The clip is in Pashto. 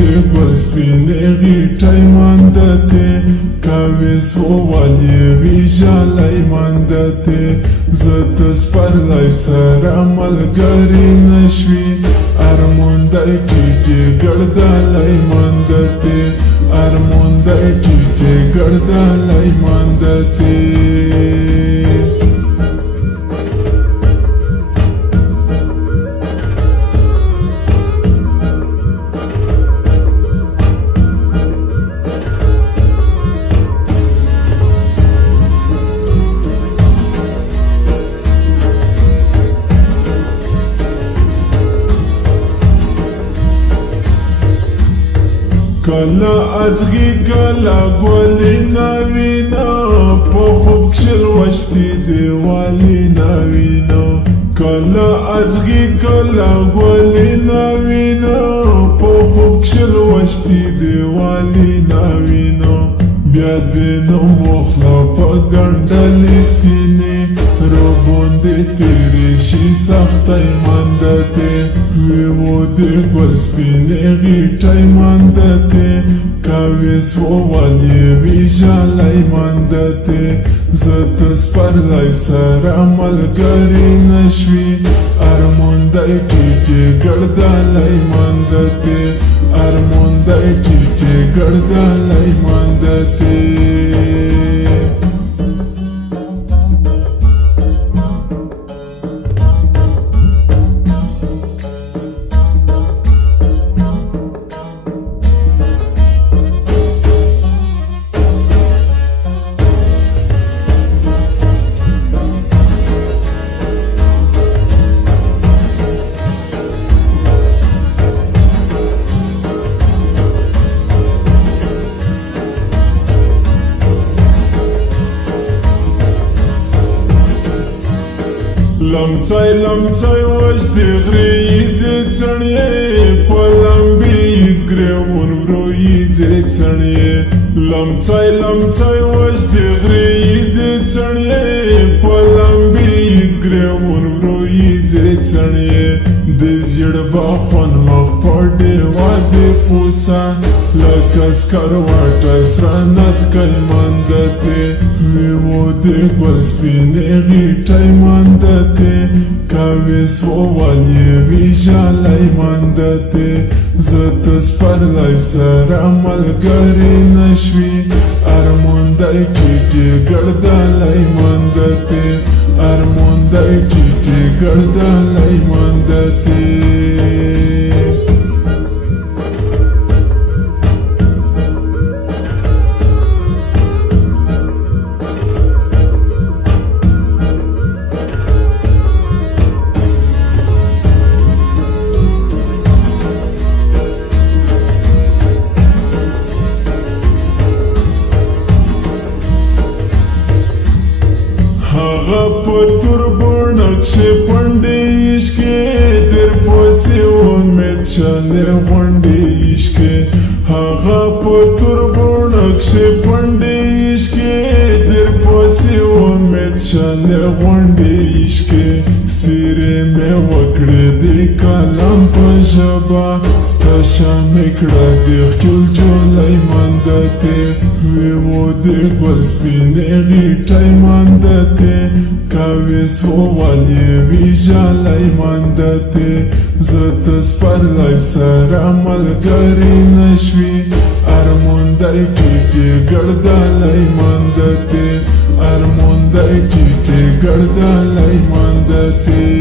de gol spine gitai mandate kawe swali vijalai mandate zat sparlai sara malgari nashwi armondai tite gardalai mandate armondai tite gardalai mandate کلا ازغی کلا گولی ناوینا پا خوب کشل وشتی دیوالی ناوینا کلا ازغی کلا گولی ناوینا پا خوب کشل وشتی دیوالی ناوینا بیا دینو مخلا پا گندلیستینی رو بونده تیری شی سختای مندته ویمو دی گل سپینه غیٹای مندته کاوی سوالی ویجالای مندته زت سپرلای سارا ملگری نشوی ارموندای ٹیٹی گردالای مندته ارموندای ٹیٹی گردالای مندته لمڅای لمڅای وش دی غری یې څنیه پلمبي زګرون ورو یې څنیه لمڅای لمڅای وش دی غری یې څنیه پلمبي زګرون ورو یې څنیه د زړه باخون مخ پړې واده پوسا لکس کروټ سرنت کای مندته ویمو دی ګل سپینې غیټای مندته کاوی سوالی ویجالای مندته زت سپرلای سارا ملګری نشوی ارموندای ټیټی ګردالای مندته ارموندای ټیټی ګردالای مندته هغه په توربونکشه پنډې عشقې در پسې امید شانې غونډې عشقې هغه په توربونکشه پنډې عشقې در پسې امید شانې غونډې عشقې څیرې مې وکړې د کلام په ژبه تشه مې کړه د ښکل جولۍ مندته ویمو د ګل سپینې غیټای مندته کاوی سوالی ویجالای مندته زت سپرلای سارا ملګری نشوی ارموندای ټیټی ګردالای مندته ارموندای ټیټی ګردالای مندته